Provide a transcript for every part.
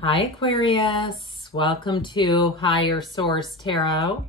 Hi Aquarius, welcome to Higher Source Tarot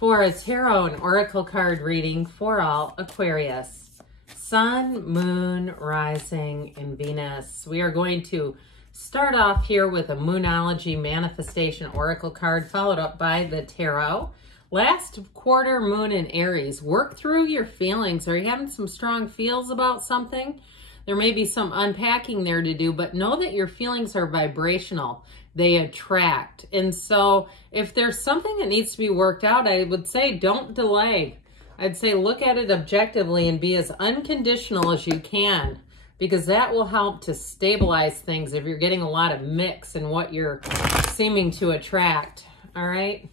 for a tarot and oracle card reading for all Aquarius. Sun, Moon, Rising, and Venus. We are going to start off here with a Moonology Manifestation Oracle card followed up by the Tarot. Last quarter, Moon in Aries. Work through your feelings. Are you having some strong feels about something? There may be some unpacking there to do, but know that your feelings are vibrational. They attract. And so if there's something that needs to be worked out, I would say don't delay. I'd say look at it objectively and be as unconditional as you can, because that will help to stabilize things if you're getting a lot of mix in what you're seeming to attract. All right?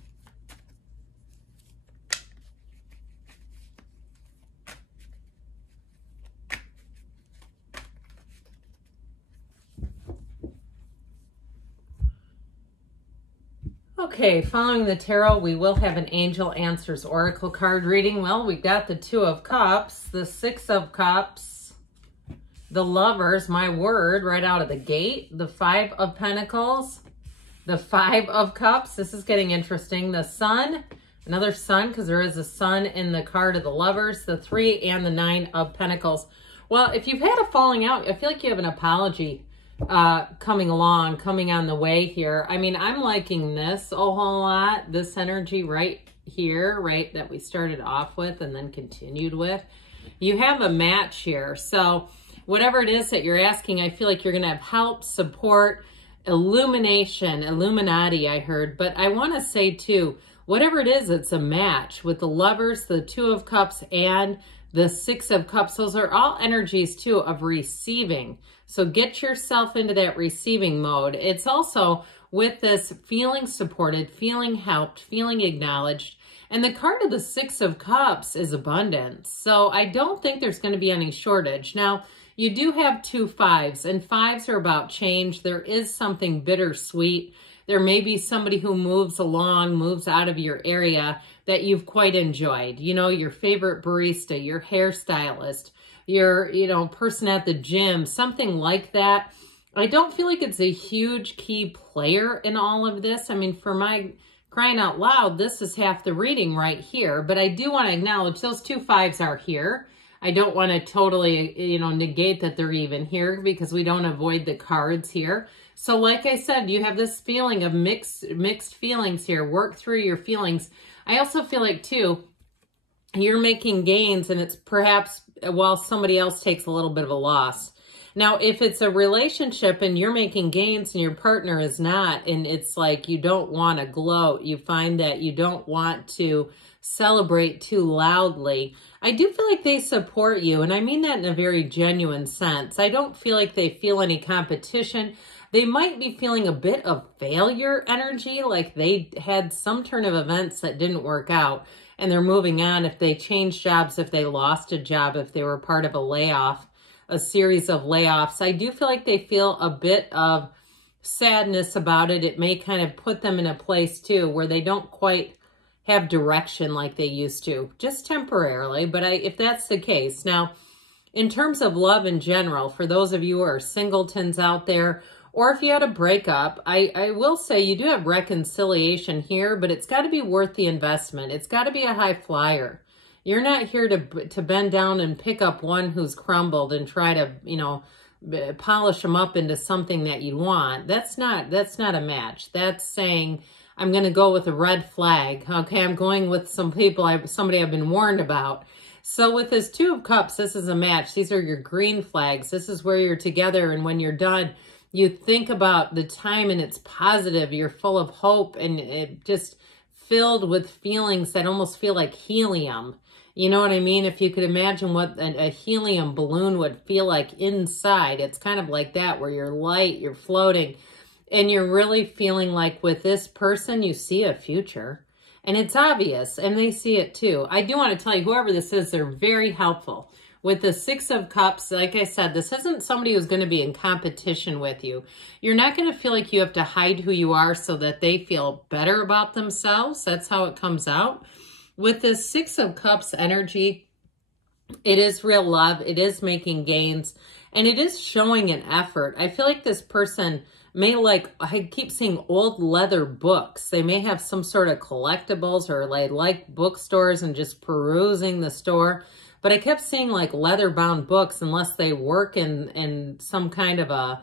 Okay, following the tarot, we will have an Angel Answers Oracle card reading. Well, we've got the Two of Cups, the Six of Cups, the Lovers, my word, right out of the gate, the Five of Pentacles, the Five of Cups. This is getting interesting. The Sun, another Sun, because there is a Sun in the card of the Lovers, the Three, and the Nine of Pentacles. Well, if you've had a falling out, I feel like you have an apology coming on the way here. I mean, I'm liking this a whole lot, this energy right here, right, that we started off with and then continued with. You have a match here. So whatever it is that you're asking, I feel like you're going to have help, support, illumination, Illuminati, I heard. But I want to say too, whatever it is, it's a match with the Lovers, the Two of Cups, and the Six of Cups. Those are all energies too of receiving. So get yourself into that receiving mode. It's also with this feeling supported, feeling helped, feeling acknowledged. And the card of the Six of Cups is abundance. So I don't think there's going to be any shortage. Now, you do have two fives, and fives are about change. There is something bittersweet. There may be somebody who moves along, moves out of your area that you've quite enjoyed. You know, your favorite barista, your hairstylist, your, person at the gym, something like that. I don't feel like it's a huge key player in all of this. I mean, for my crying out loud, this is half the reading right here. But I do want to acknowledge those two fives are here. I don't want to totally, negate that they're even here, because we don't avoid the cards here. So like I said, you have this feeling of mixed feelings here. Work through your feelings. I also feel like, too, you're making gains, and it's perhaps while somebody else takes a little bit of a loss. Now, if it's a relationship and you're making gains and your partner is not, and it's like you don't want to gloat, you find that you don't want to celebrate too loudly, I do feel like they support you, and I mean that in a very genuine sense. I don't feel like they feel any competition. They might be feeling a bit of failure energy, like they had some turn of events that didn't work out, and they're moving on. If they changed jobs, if they lost a job, if they were part of a layoff, a series of layoffs, I do feel like they feel a bit of sadness about it. It may kind of put them in a place too where they don't quite have direction like they used to, just temporarily. But if that's the case. Now, in terms of love in general, for those of you who are singletons out there, or if you had a breakup, I will say you do have reconciliation here, but it's got to be worth the investment. It's got to be a high flyer. You're not here to bend down and pick up one who's crumbled and try to, polish them up into something that you want. That's not a match. That's saying, I'm going to go with a red flag. Okay, I'm going with somebody I've been warned about. So with this Two of Cups, this is a match. These are your green flags. This is where you're together, and when you're done, you think about the time and it's positive. You're full of hope, and it just filled with feelings that almost feel like helium. You know what I mean? If you could imagine what a helium balloon would feel like inside, it's kind of like that, where you're light, you're floating, and you're really feeling like with this person, you see a future. And it's obvious, and they see it too. I do want to tell you, whoever this is, they're very helpful. With the Six of Cups, like I said, this isn't somebody who's going to be in competition with you. You're not going to feel like you have to hide who you are so that they feel better about themselves. That's how it comes out. With this Six of Cups energy, it is real love. It is making gains. And it is showing an effort. I feel like this person may I keep seeing old leather books. They may have some sort of collectibles, or they like bookstores and just perusing the store. But I kept seeing like leather bound books, unless they work in some kind of a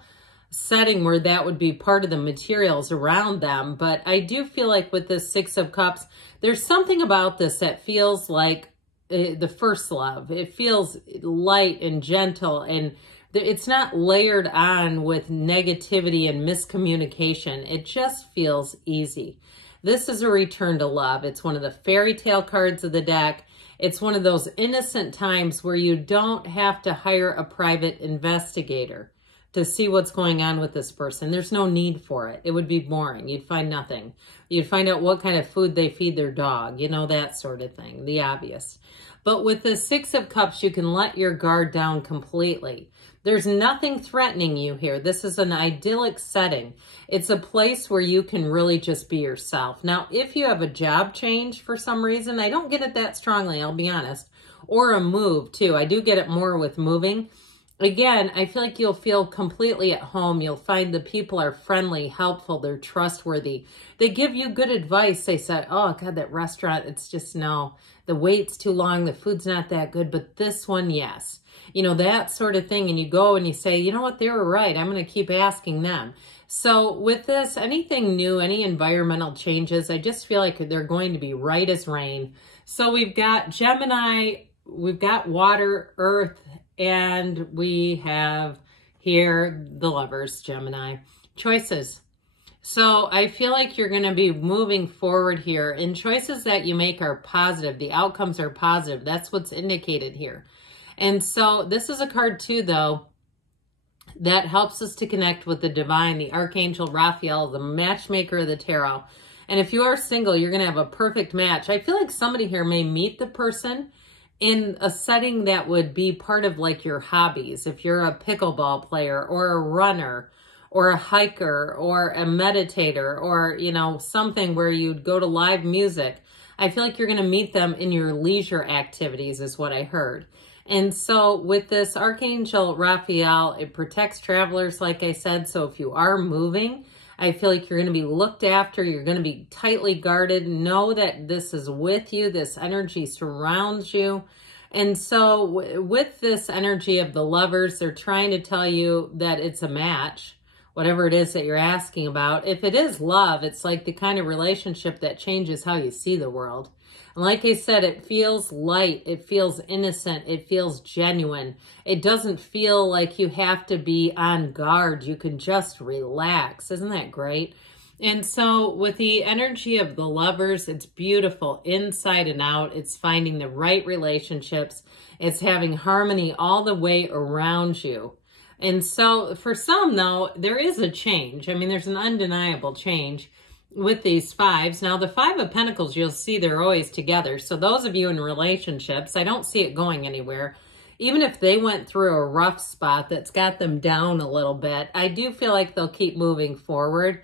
setting where that would be part of the materials around them. But I do feel like with this Six of Cups, there's something about this that feels like the first love. It feels light and gentle, and it's not layered on with negativity and miscommunication. It just feels easy. This is a return to love. It's one of the fairy tale cards of the deck. It's one of those innocent times where you don't have to hire a private investigator to see what's going on with this person. There's no need for it. It would be boring. You'd find nothing. You'd find out what kind of food they feed their dog, you know, that sort of thing, the obvious. But with the Six of Cups, you can let your guard down completely. There's nothing threatening you here. This is an idyllic setting. It's a place where you can really just be yourself. Now, if you have a job change for some reason, I don't get it that strongly, I'll be honest, or a move too. I do get it more with moving. Again, I feel like you'll feel completely at home. You'll find the people are friendly, helpful, they're trustworthy. They give you good advice. They say, oh God, that restaurant, it's just no, the wait's too long, the food's not that good, but this one, yes. You know, that sort of thing. And you go and you say, you know what, they were right. I'm going to keep asking them. So with this, anything new, any environmental changes, I just feel like they're going to be right as rain. So we've got Gemini, we've got water, earth, and we have here the Lovers, Gemini. Choices. So I feel like you're going to be moving forward here, and choices that you make are positive. The outcomes are positive. That's what's indicated here. And so this is a card too, though, that helps us to connect with the divine, the Archangel Raphael, the matchmaker of the tarot. And if you are single, you're going to have a perfect match. I feel like somebody here may meet the person in a setting that would be part of like your hobbies. If you're a pickleball player or a runner or a hiker or a meditator, or, you know, something where you'd go to live music, I feel like you're going to meet them in your leisure activities is what I heard. And so with this Archangel Raphael, it protects travelers, like I said. So if you are moving, I feel like you're going to be looked after. You're going to be tightly guarded. Know that this is with you. This energy surrounds you. And so with this energy of the Lovers, they're trying to tell you that it's a match, whatever it is that you're asking about. If it is love, it's like the kind of relationship that changes how you see the world. And like I said, it feels light, it feels innocent, it feels genuine. It doesn't feel like you have to be on guard. You can just relax. Isn't that great? And so with the energy of the Lovers, it's beautiful inside and out. It's finding the right relationships. It's having harmony all the way around you. And so for some, though, there is a change. I mean, there's an undeniable change with these fives. Now, the Five of Pentacles, you'll see they're always together. So those of you in relationships, I don't see it going anywhere. Even if they went through a rough spot that's got them down a little bit, I do feel like they'll keep moving forward.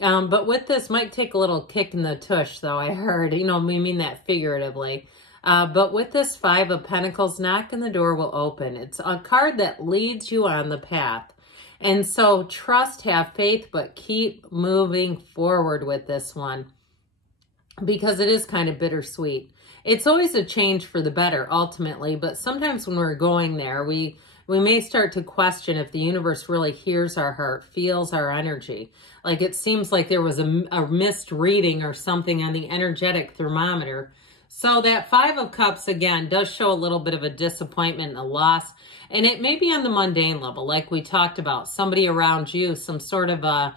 But with this, might take a little kick in the tush, though, I heard. You know, we mean that figuratively. But with this Five of Pentacles, knock and the door will open. It's a card that leads you on the path. And so trust, have faith, but keep moving forward with this one, because it is kind of bittersweet. It's always a change for the better, ultimately, but sometimes when we're going there, we may start to question if the universe really hears our heart, feels our energy. Like it seems like there was a missed reading or something on the energetic thermometer. So that Five of Cups, again, does show a little bit of a disappointment and a loss. And it may be on the mundane level, like we talked about. Somebody around you, some sort of a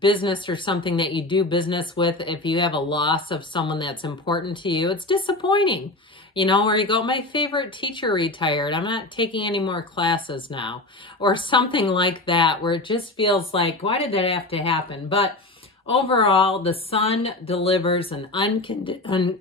business or something that you do business with. If you have a loss of someone that's important to you, it's disappointing. You know, where you go, my favorite teacher retired. I'm not taking any more classes now. Or something like that, where it just feels like, why did that have to happen? But overall, the Sun delivers an unconditional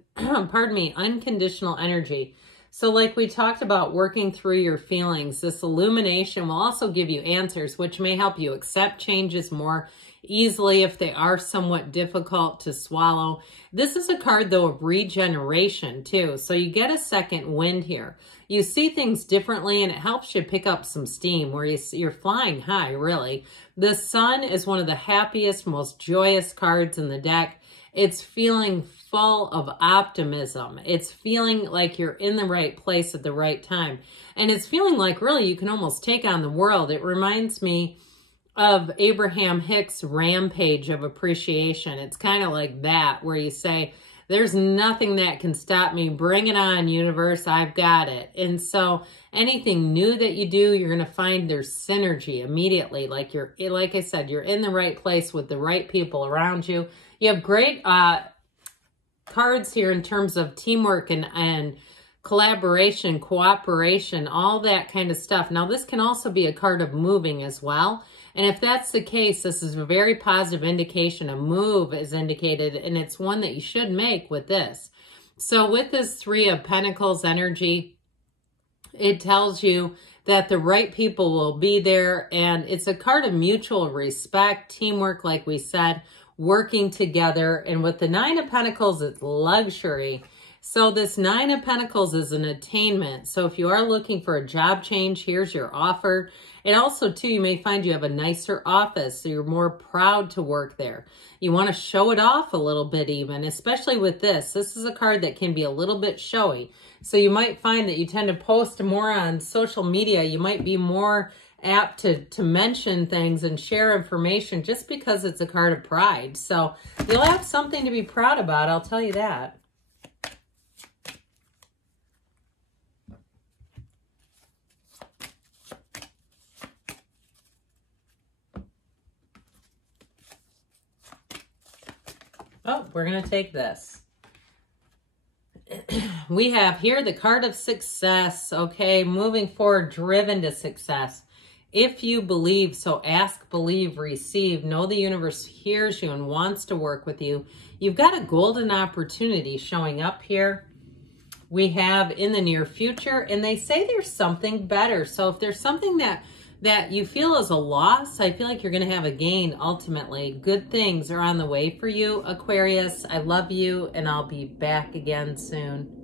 energy. So like we talked about working through your feelings, this illumination will also give you answers, which may help you accept changes more easily if they are somewhat difficult to swallow. This is a card, though, of regeneration, too. So you get a second wind here. You see things differently, and it helps you pick up some steam where you're flying high, really. The Sun is one of the happiest, most joyous cards in the deck. It's feeling full of optimism. It's feeling like you're in the right place at the right time. And it's feeling like, really, you can almost take on the world. It reminds me of Abraham Hicks' Rampage of Appreciation. It's kind of like that, where you say, there's nothing that can stop me. Bring it on, universe. I've got it. And so anything new that you do, you're going to find there's synergy immediately. Like I said, you're in the right place with the right people around you. You have great cards here in terms of teamwork and collaboration, cooperation, all that kind of stuff. Now, this can also be a card of moving as well. And if that's the case, this is a very positive indication. A move is indicated, and it's one that you should make with this. So with this Three of Pentacles energy, it tells you that the right people will be there, and it's a card of mutual respect, teamwork, like we said, working together. And with the Nine of Pentacles, it's luxury. So this Nine of Pentacles is an attainment. So if you are looking for a job change, here's your offer. And also, too, you may find you have a nicer office, so you're more proud to work there. You want to show it off a little bit even, especially with this. This is a card that can be a little bit showy. So you might find that you tend to post more on social media. You might be more apt to mention things and share information just because it's a card of pride. So you'll have something to be proud about, I'll tell you that. Oh, we're going to take this. We have here the card of success, okay? Moving forward, driven to success. If you believe, so ask, believe, receive. Know the universe hears you and wants to work with you. You've got a golden opportunity showing up here. We have in the near future, and they say there's something better. So if there's something that you feel is a loss, I feel like you're going to have a gain ultimately. Good things are on the way for you, Aquarius. I love you, and I'll be back again soon.